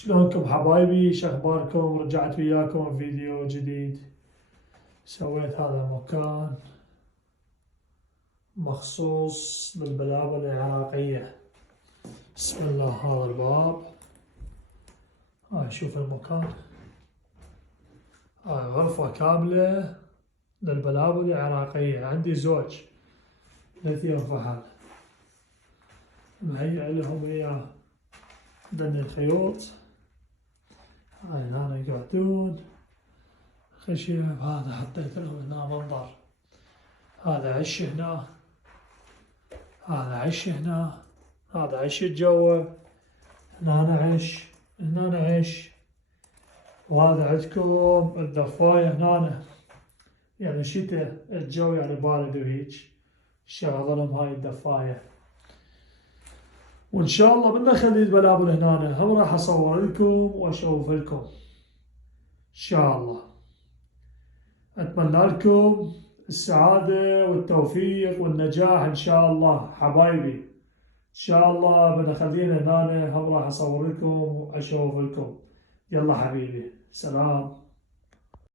شلونكم حبايبي؟ شخباركم؟ رجعت وياكم فيديو جديد. سويت هذا المكان مخصوص للبلابل العراقية. بسم الله. هذا الباب، هاي شوف المكان، هاي غرفة كاملة للبلابل العراقية. عندي زوج 3 فحل مهيئ لهم إياه. عندنا الخيوط، هاي هنا يقعدون خشب. هذا حطيت لهم هنا منظر. هذا عش هنا، هذا عش هنا، هذا عش الجوة، هنا عش، هنا عش. وهذا عندكم الدفاية هنا، يعني شتاء الجو يعني بارد وهيج، شغل لهم هاي الدفاية. وإن شاء الله بدنا نخلي البلابل هنا، هم راح أصور لكم وأشوف لكم إن شاء الله. أتمنى لكم السعادة والتوفيق والنجاح إن شاء الله حبايبي. إن شاء الله بنخلينا هنا، هم راح أصور لكم وأشوف لكم. يلا حبيبي، سلام.